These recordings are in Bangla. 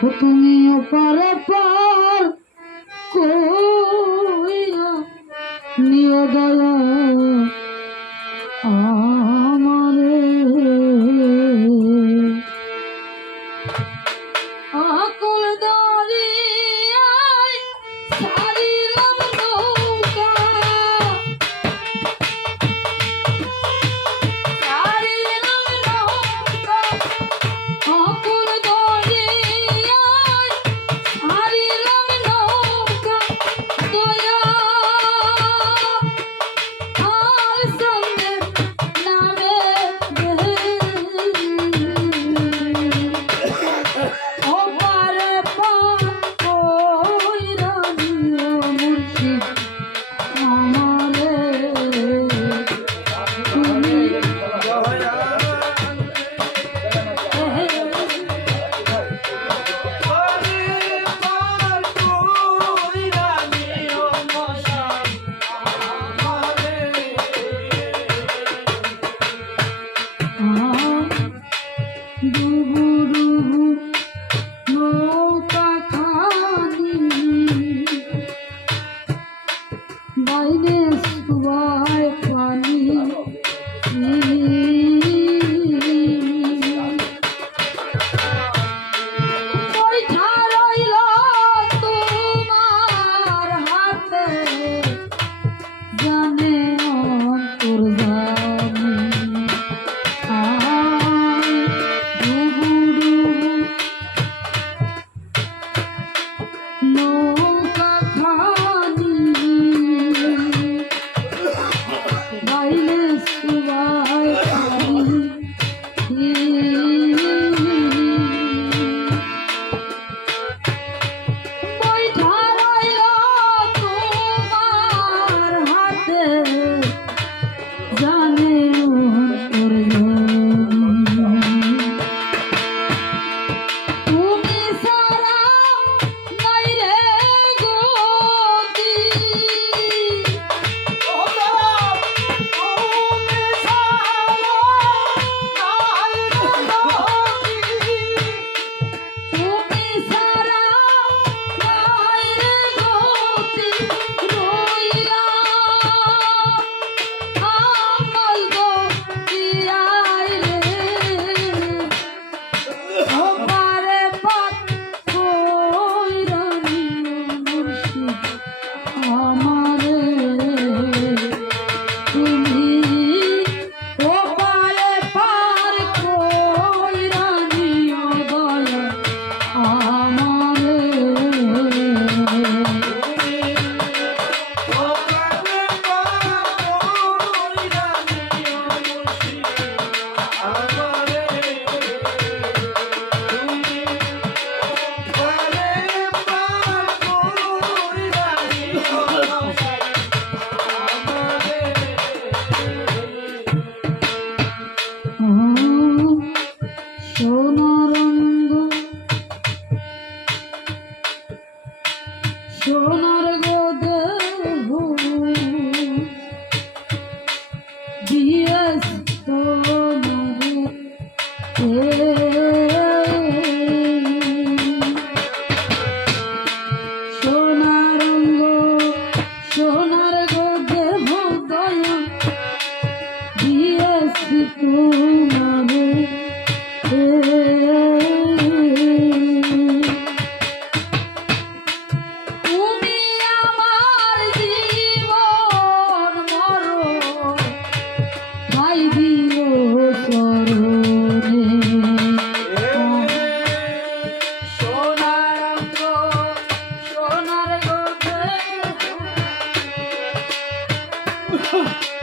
তুমি পারে পার কইয়া ডুবু ডুবু Whew.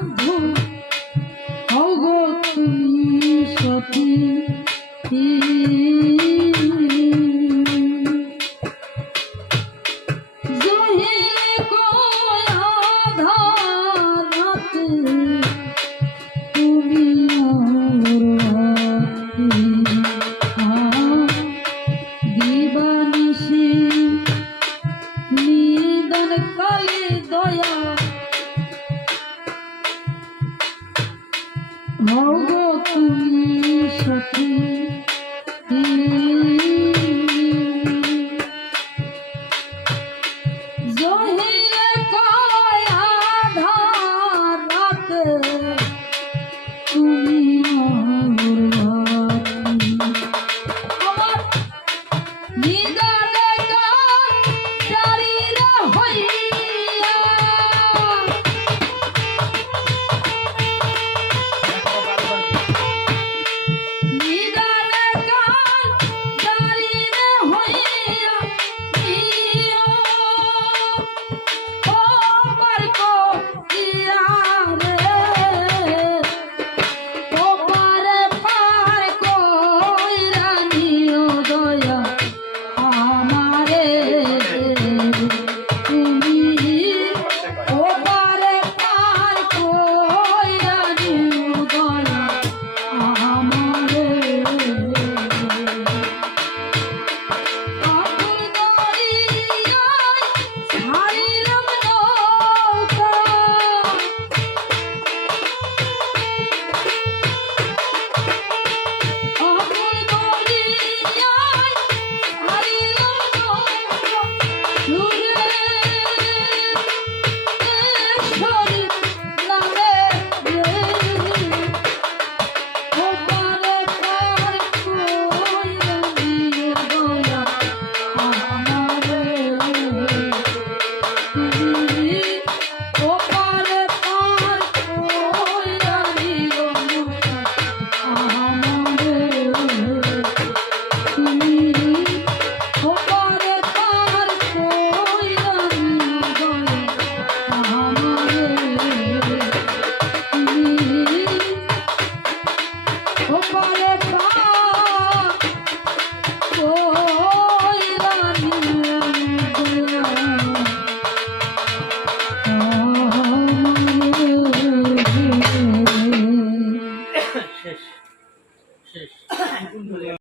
বন্ধু